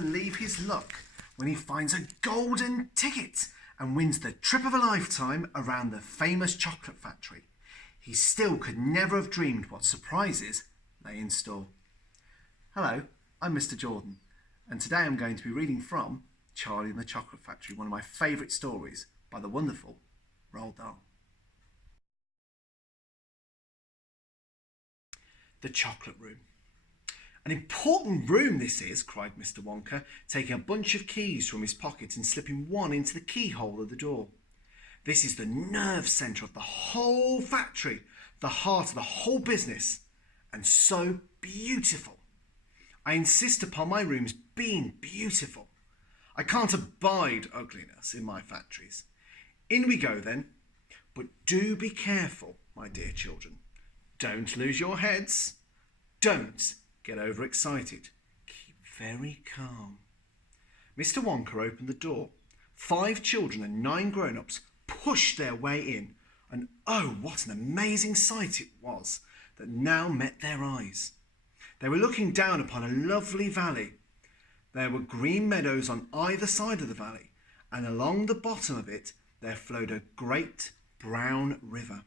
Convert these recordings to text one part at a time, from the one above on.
believe his luck when he finds a golden ticket and wins the trip of a lifetime around the famous chocolate factory. He still could never have dreamed what surprises lay in store. Hello, I'm Mr. Jordan, and today I'm going to be reading from Charlie and the Chocolate Factory, one of my favourite stories by the wonderful Roald Dahl. The Chocolate Room. An important room this is, cried Mr. Wonka, taking a bunch of keys from his pocket and slipping one into the keyhole of the door. This is the nerve centre of the whole factory, the heart of the whole business, and so beautiful. I insist upon my rooms being beautiful. I can't abide ugliness in my factories. In we go then, but do be careful, my dear children. Don't lose your heads. Don't get overexcited. Keep very calm. Mr. Wonka opened the door. 5 children and 9 grown-ups pushed their way in, and oh, what an amazing sight it was that now met their eyes. They were looking down upon a lovely valley. There were green meadows on either side of the valley, and along the bottom of it there flowed a great brown river.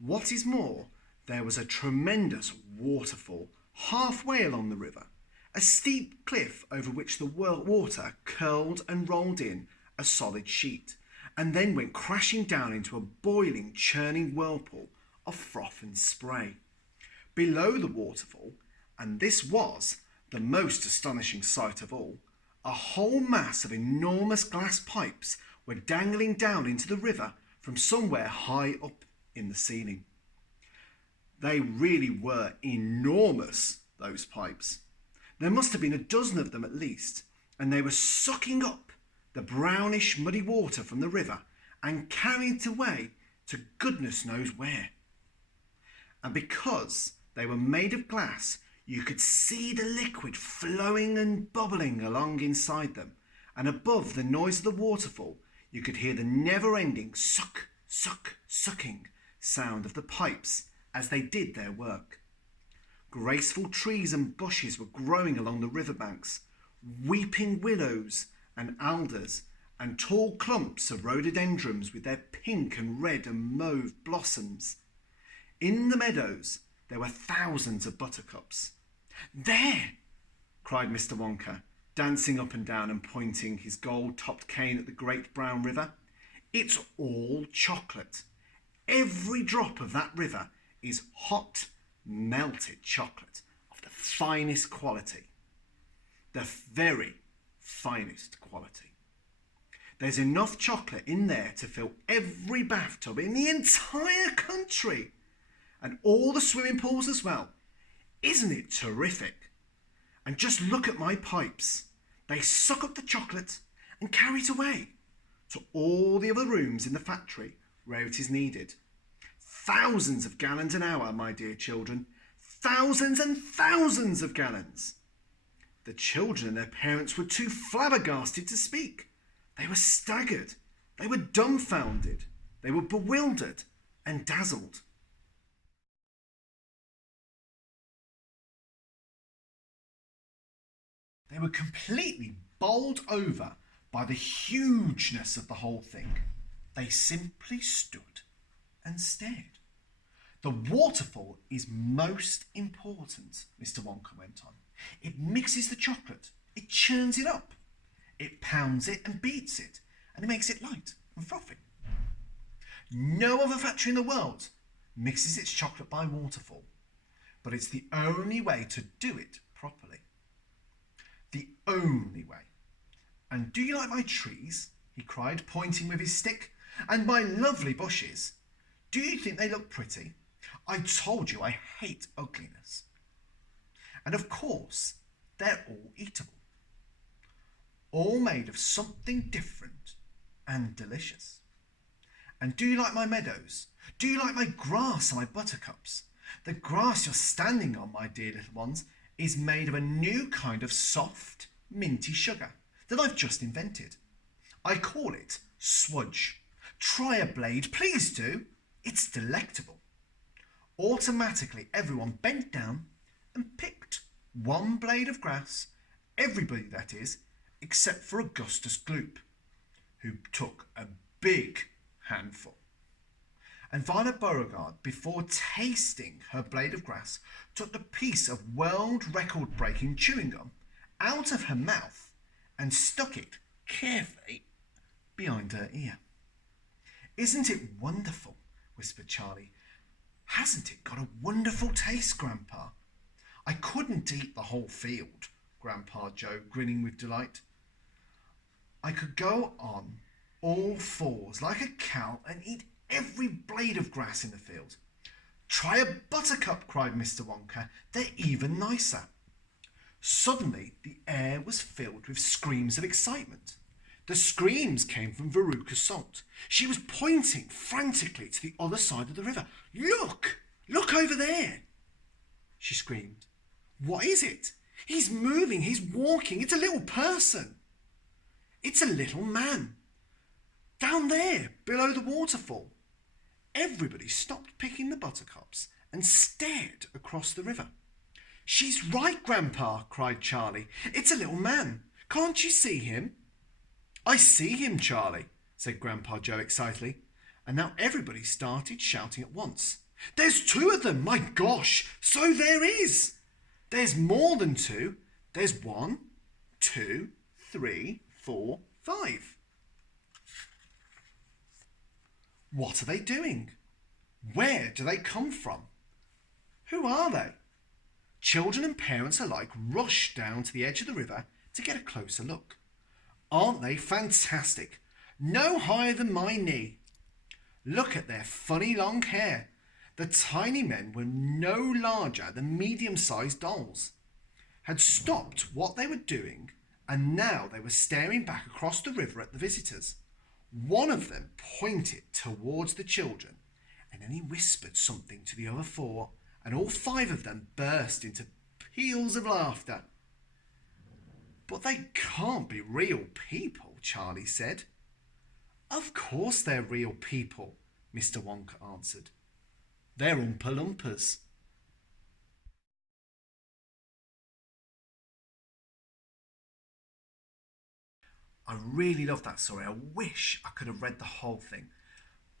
What is more, there was a tremendous waterfall halfway along the river, a steep cliff over which the water curled and rolled in a solid sheet, and then went crashing down into a boiling, churning whirlpool of froth and spray. Below the waterfall, and this was the most astonishing sight of all, a whole mass of enormous glass pipes were dangling down into the river from somewhere high up in the ceiling. They really were enormous, those pipes. There must have been a dozen of them at least, and they were sucking up the brownish muddy water from the river and carrying it away to goodness knows where. And because they were made of glass, you could see the liquid flowing and bubbling along inside them, and above the noise of the waterfall you could hear the never-ending suck, suck, sucking sound of the pipes as they did their work. Graceful trees and bushes were growing along the riverbanks, weeping willows and alders, and tall clumps of rhododendrons with their pink and red and mauve blossoms. In the meadows there were thousands of buttercups. There! Cried Mr. Wonka, dancing up and down and pointing his gold-topped cane at the great brown river. It's all chocolate. Every drop of that river is hot, melted chocolate of the finest quality. The very finest quality. There's enough chocolate in there to fill every bathtub in the entire country, and all the swimming pools as well. Isn't it terrific? And just look at my pipes. They suck up the chocolate and carry it away to all the other rooms in the factory where it is needed. Thousands of gallons an hour, my dear children. Thousands and thousands of gallons. The children and their parents were too flabbergasted to speak. They were staggered. They were dumbfounded. They were bewildered and dazzled. They were completely bowled over by the hugeness of the whole thing. They simply stood and stared. The waterfall is most important, Mr. Wonka went on. It mixes the chocolate, it churns it up, it pounds it and beats it, and it makes it light and frothy. No other factory in the world mixes its chocolate by waterfall, but it's the only way to do it properly. The only way. And do you like my trees? He cried, pointing with his stick. And my lovely bushes. Do you think they look pretty? I told you I hate ugliness. And of course, they're all eatable. All made of something different and delicious. And do you like my meadows? Do you like my grass and my buttercups? The grass you're standing on, my dear little ones, is made of a new kind of soft, minty sugar that I've just invented. I call it swudge. Try a blade, please do. It's delectable. Automatically, everyone bent down and picked one blade of grass Everybody, that is, except for Augustus Gloop, who took a big handful. And Violet Beauregard, before tasting her blade of grass, took the piece of world record breaking chewing gum out of her mouth and stuck it carefully behind her ear. Isn't it wonderful? Whispered Charlie. Hasn't it got a wonderful taste, Grandpa? I couldn't eat the whole field, Grandpa Joe, grinning with delight. I could go on all fours like a cow and eat every blade of grass in the field. Try a buttercup, cried Mr. Wonka. They're even nicer. Suddenly, the air was filled with screams of excitement. The screams came from Veruca Salt. She was pointing frantically to the other side of the river. Look! Look over there! She screamed. What is it? He's moving, he's walking. It's a little person. It's a little man. Down there, below the waterfall. Everybody stopped picking the buttercups and stared across the river. She's right, Grandpa, cried Charlie. It's a little man. Can't you see him? I see him, Charlie, said Grandpa Joe excitedly, and now everybody started shouting at once. There's two of them, my gosh, so there is. There's more than two. There's 1, 2, 3, 4, 5. What are they doing? Where do they come from? Who are they? Children and parents alike rushed down to the edge of the river to get a closer look. Aren't they fantastic? No higher than my knee. Look at their funny long hair. The tiny men were no larger than medium-sized dolls, had stopped what they were doing, and now they were staring back across the river at the visitors. One of them pointed towards the children, and then he whispered something to the other 4, and all 5 of them burst into peals of laughter. But they can't be real people, Charlie said. Of course they're real people, Mr. Wonka answered. They're Oompa Loompas. I really love that story. I wish I could have read the whole thing,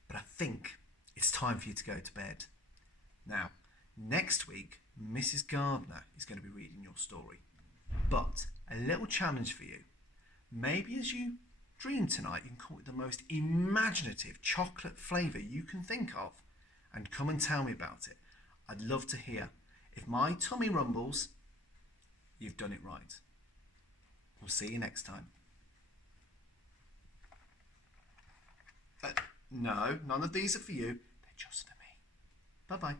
but I think it's time for you to go to bed. Now, next week, Mrs. Gardner is going to be reading your story, but a little challenge for you. Maybe as you dream tonight, you can come up with the most imaginative chocolate flavour you can think of and come and tell me about it. I'd love to hear. If my tummy rumbles, you've done it right. We'll see you next time. No, none of these are for you. They're just for me. Bye-bye.